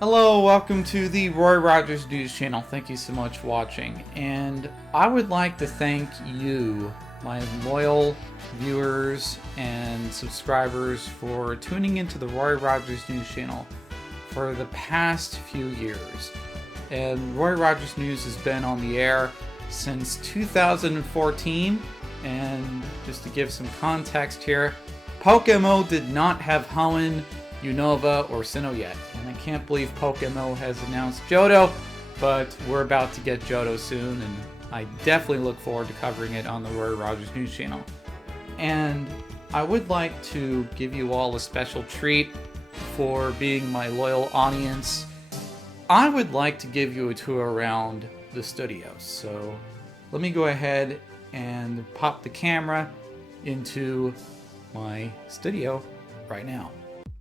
Hello, welcome to the Roy Rogers News Channel. Thank you so much for watching. And I would like to thank you, my loyal viewers and subscribers, for tuning into the Roy Rogers News Channel for the past few years. And Roy Rogers News has been on the air since 2014. And just to give some context here, Pokemon did not have Hoenn, Unova, or Sinnoh yet. And I can't believe Pokemon has announced Johto, but we're about to get Johto soon, and I definitely look forward to covering it on the Roy Rogers News Channel. And I would like to give you all a special treat for being my loyal audience. I would like to give you a tour around the studios. So let me go ahead and pop the camera into my studio right now.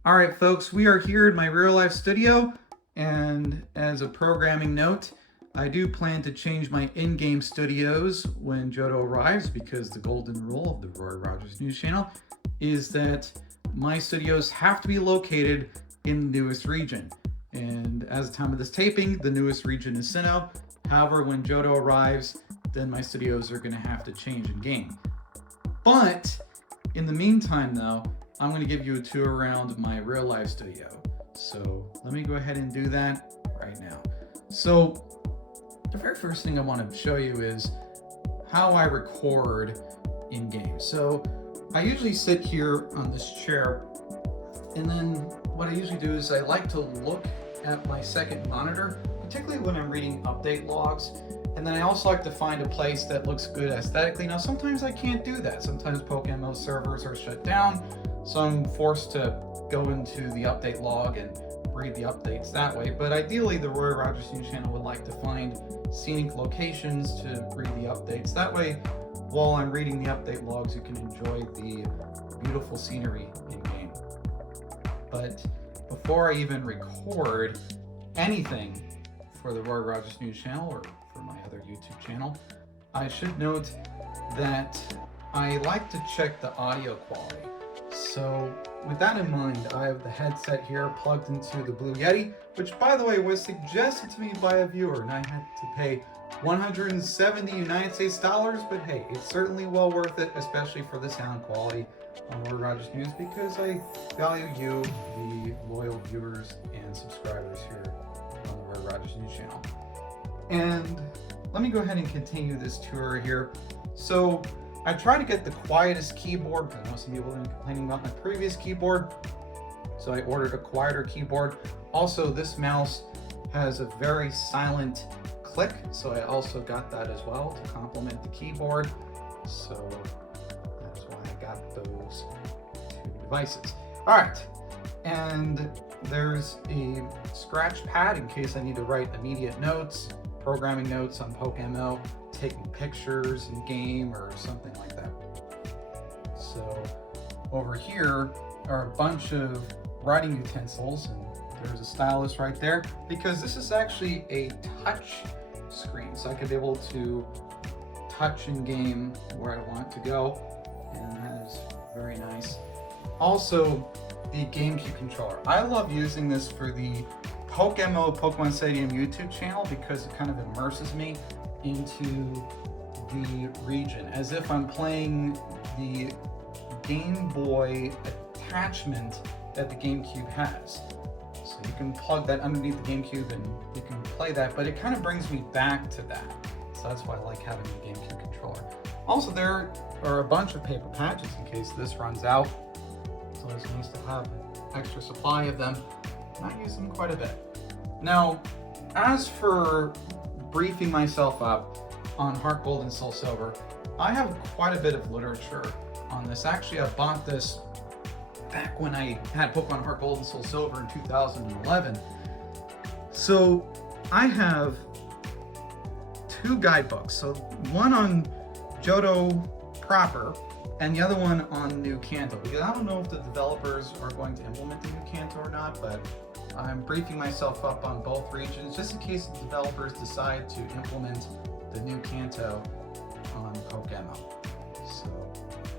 Alright folks, we are here in my real life studio, and as a programming note, I do plan to change my in-game studios when Johto arrives, because the golden rule of the Roy Rogers News Channel is that my studios have to be located in the newest region. And as the time of this taping, the newest region is Sinnoh. However, when Johto arrives, then my studios are going to have to change in game. But in the meantime though, I'm going to give you a tour around my real life studio. So let me go ahead and do that right now. So the very first thing I want to show you is how I record in game. So I usually sit here on this chair, and then what I usually do is I like to look at my second monitor, particularly when I'm reading update logs. And then I also like to find a place that looks good aesthetically. Now sometimes I can't do that. Sometimes Pokemon servers are shut down, so I'm forced to go into the update log and read the updates that way. But ideally, the Roy Rogers News Channel would like to find scenic locations to read the updates. That way, while I'm reading the update logs, you can enjoy the beautiful scenery in game. But before I even record anything for the Roy Rogers News Channel or for my other YouTube channel, I should note that I like to check the audio quality. So with that in mind, I have the headset here plugged into the Blue Yeti, which by the way was suggested to me by a viewer, and I had to pay 170 United States dollars, but hey, it's certainly well worth it, especially for the sound quality on Roy Rogers News, because I value you, the loyal viewers and subscribers here on the Roy Rogers News Channel. And let me go ahead and continue this tour here. So I try to get the quietest keyboard, because I know some people have been complaining about my previous keyboard. So I ordered a quieter keyboard. Also, this mouse has a very silent click, so I also got that as well to complement the keyboard. So that's why I got those two devices. All right, and there's a scratch pad in case I need to write immediate notes, programming notes on Pokemon, taking pictures in game or something like that. So over here are a bunch of writing utensils, and there's a stylus right there, because this is actually a touch screen, so I could be able to touch in game where I want to go, and that is very nice. Also, the GameCube controller. I love using this for the Pokemon Stadium YouTube channel because it kind of immerses me into the region as if I'm playing the Game Boy attachment that the GameCube has. So you can plug that underneath the GameCube and you can play that, but it kind of brings me back to that. So that's why I like having the GameCube controller. Also, there are a bunch of paper patches in case this runs out. So it's nice to have an extra supply of them. And I use them quite a bit. Now, as for briefing myself up on Heart Gold and Soul Silver, I have quite a bit of literature on this. Actually, I bought this back when I had Pokemon Heart Gold and Soul Silver in 2011. So I have two guidebooks. So one on Johto proper, and the other one on New Kanto, because I don't know if the developers are going to implement the New Kanto or not, but I'm briefing myself up on both regions just in case the developers decide to implement the New Kanto on Pokemon. So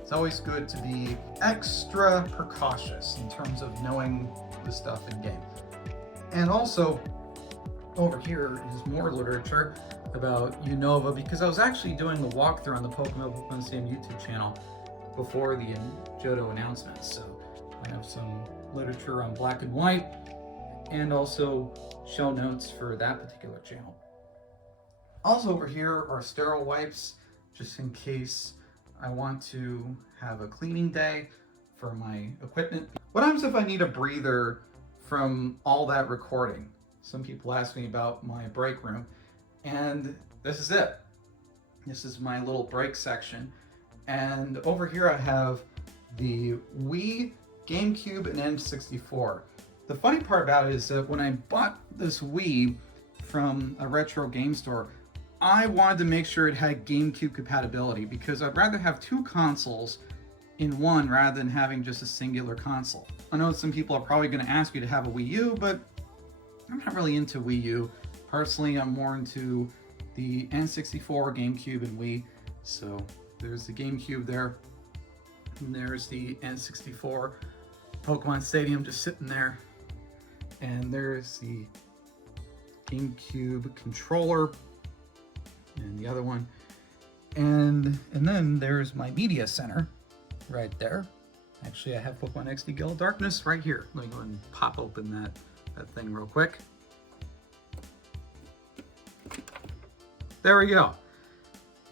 it's always good to be extra precautious in terms of knowing the stuff in game. And also, over here is more literature about Unova, because I was actually doing the walkthrough on the Pokemon Stadium YouTube channel before the Johto announcements. So I have some literature on Black and White and also show notes for that particular channel. Also over here are sterile wipes, just in case I want to have a cleaning day for my equipment. What happens if I need a breather from all that recording? Some people ask me about my break room, and this is it. This is my little break section. And over here I have the Wii, GameCube, and N64. The funny part about it is that when I bought this Wii from a retro game store, I wanted to make sure it had GameCube compatibility, because I'd rather have two consoles in one rather than having just a singular console. I know some people are probably going to ask you to have a Wii U, but I'm not really into Wii U. Personally, I'm more into the N64, GameCube, and Wii. So there's the GameCube there, and there's the N64 Pokemon Stadium just sitting there, and there's the GameCube controller and the other one, and then there's my media center right there. Actually, I have Pokemon XD Gale of Darkness right here. Let me go ahead and pop open that thing real quick. There we go.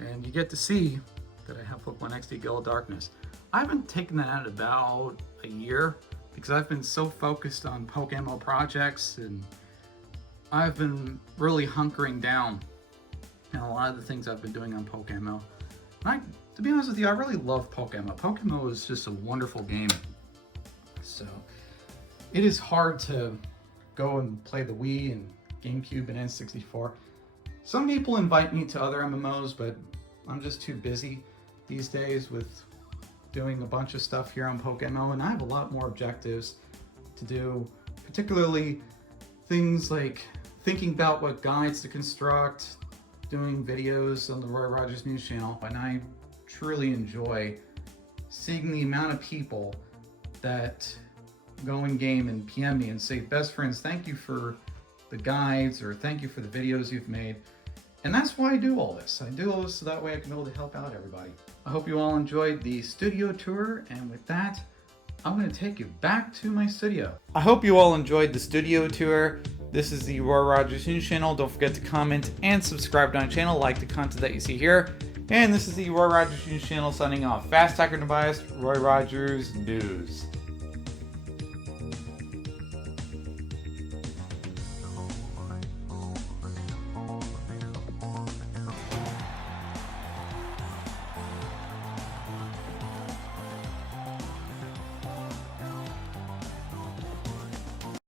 And you get to see that I have Pokemon XD Gale of Darkness. I haven't taken that out about a year because I've been so focused on Pokemon projects, and I've been really hunkering down on a lot of the things I've been doing on Pokemon. To be honest with you, I really love Pokemon. Pokemon is just a wonderful game. So it is hard to go and play the Wii and GameCube and N64. Some people invite me to other MMOs, but I'm just too busy these days with doing a bunch of stuff here on Pokemon, and I have a lot more objectives to do, particularly things like thinking about what guides to construct, doing videos on the Roy Rogers News Channel, and I truly enjoy seeing the amount of people that go in game and PM me and say, "Best friends, thank you for the guides," or "Thank you for the videos you've made." And that's why I do all this. I do all this so that way I can be able to help out everybody. I hope you all enjoyed the studio tour, and with that, I'm going to take you back to my studio. I hope you all enjoyed the studio tour. This is the Roy Rogers News Channel. Don't forget to comment and subscribe to my channel, like the content that you see here. And this is the Roy Rogers News Channel signing off. Fast, accurate, and biased, Roy Rogers News.